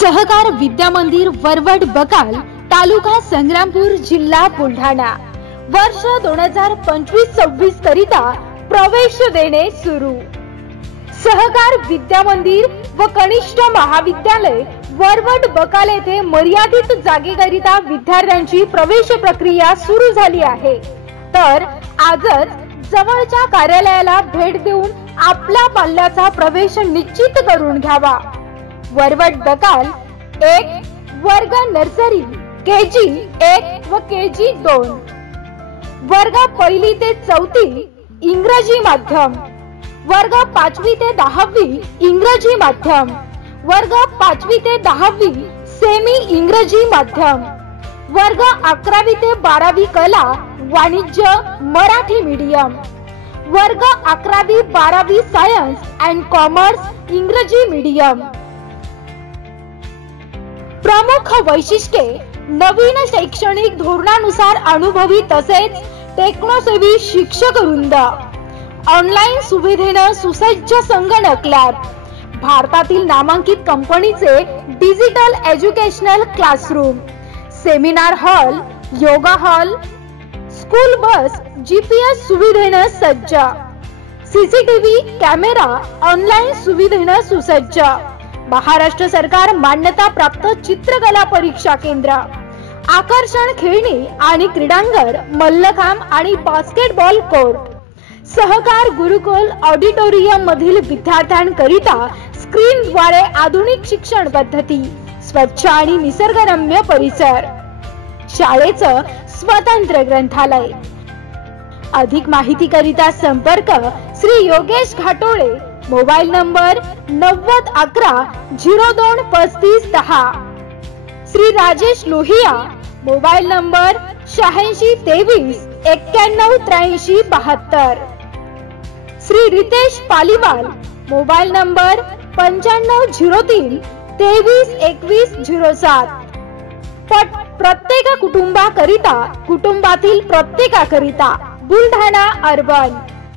सहकार विद्या मंदिर वरवड बकाल तालुका संग्रामपूर जिल्हा बुलढाणा वर्ष 2025-26 करिता प्रवेश देणे सुरू। सहकार विद्या मंदिर व कनिष्ठ महाविद्यालय वरवड बकाल येथे मर्यादित जागेकरिता विद्यार्थ्यांची प्रवेश प्रक्रिया सुरू झाली आहे। तर आजच जवळच्या कार्यालयाला भेट देऊन आपल्या पाल्याचा प्रवेश निश्चित करून घ्यावा। वरवड बकाल 1 वर्ग नर्सरी केजी 1 व केजी 2, वर्ग 1 ते 4 इंग्रजी माध्यम, वर्ग 5वी ते 10वी इंग्रजी माध्यम, वर्ग 5वी ते 10वी सेमी इंग्रजी माध्यम, वर्ग 11वी ते 12वी कला वाणिज्य मराठी मीडियम, वर्ग 11वी 12वी सायन्स अँड कॉमर्स इंग्रजी मीडियम। प्रमुख वैशिष्ट्ये नवीन शैक्षणिक धोरणानुसार अनुभवी तसेच टेक्नोसेवी शिक्षक वृंद, ऑनलाईन सुविधेने सुसज्ज संगणक लॅब, भारतातील नामांकित कंपनीचे digital educational classroom, seminar hall, yoga hall, school bus GPS सुविधेने सज्ज, सीसीटीव्ही कॅमेरा ऑनलाईन सुविधेने सुसज्ज, महाराष्ट्र सरकार मान्यता प्राप्त चित्रकला परीक्षा केंद्र, आकर्षण खेळणी आणि क्रीडांगण, मल्लखांब आणि बास्केटबॉल कोर्ट, सहकार गुरुकुल ऑडिटोरियम मधील विद्यार्थ्यांकरिता स्क्रीनद्वारे आधुनिक शिक्षण पद्धती, स्वच्छ आणि निसर्गरम्य परिसर, शाळेचं स्वतंत्र ग्रंथालय। अधिक माहिती करिता संपर्क Shri Yogesh Ghatole, mobile number 9011 02 35 10, Shri Rajesh Lohia, mobile number 86 23 91 83 72, Shri Ritesh Paliwal, mobile number 9503 23 21 07। प्रत्येक कुटुंबाकरिता, कुटुंबातील प्रत्येकाकरिता बुलढाणा अर्बन।